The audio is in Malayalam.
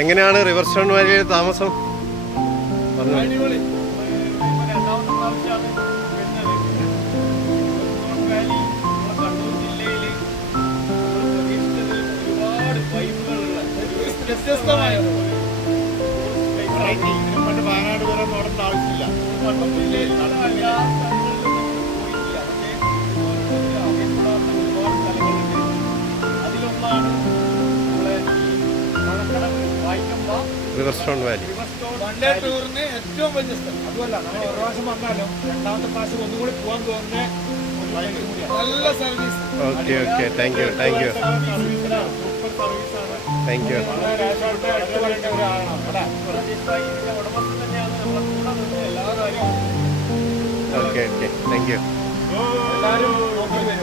എങ്ങനെയാണ് റിവർ സ്റ്റോൺ വാലിയിൽ താമസം? അടിപൊളി. രണ്ടാമത്തെ പ്രാവശ്യമാണ് വരുന്നത്. റിവർ സ്റ്റോൺ വാലി നമ്മുടെ കണ്ണൂർ ജില്ലയിൽ പ്രതീക്ഷിച്ചതിൽ ഒരുപാട് വൈബുകളുള്ള വ്യത്യസ്തമായ പണ്ട് വയനാട് വരെ ഓടേണ്ട ആവശ്യമില്ല. കണ്ണൂർ ജില്ലയിൽ എല്ലാ സ്ഥലങ്ങളിലും നമ്മൾ പോയിട്ടില്ല. പക്ഷേ അറിയപ്പെടാത്ത ഒരുപാട് സ്ഥലങ്ങളുണ്ട്. അതിലൊന്നാണ് നമ്മളെ ഈ മണക്കടൽ വായിക്കമ്പ river stone valley. One day ടൂറിന് ഏറ്റവും വലിയ സ്ഥലം. അതുമല്ല, നമ്മൾ ഒരു പ്രാവശ്യം വന്നാലും രണ്ടാമത്തെ പ്രാവശ്യം ഒന്നുകൂടി പോകാൻ തോന്നുന്ന നല്ല service. Okay okay, thank you thank you super സർവീസാണ്. Thank you. വളരെ രാഷ്ട്രീയത്തെ എടുത്തു പറയേണ്ട ഒരാളാണ് നമ്മുടെ ഇതിന്റെ ഉടമസ്ഥൻ തന്നെയാണ് നമ്മളെ കൂടെ നിന്ന് എല്ലാ കാര്യവും. Okay okay, thank U. എല്ലാവരും നോക്കി വരിക.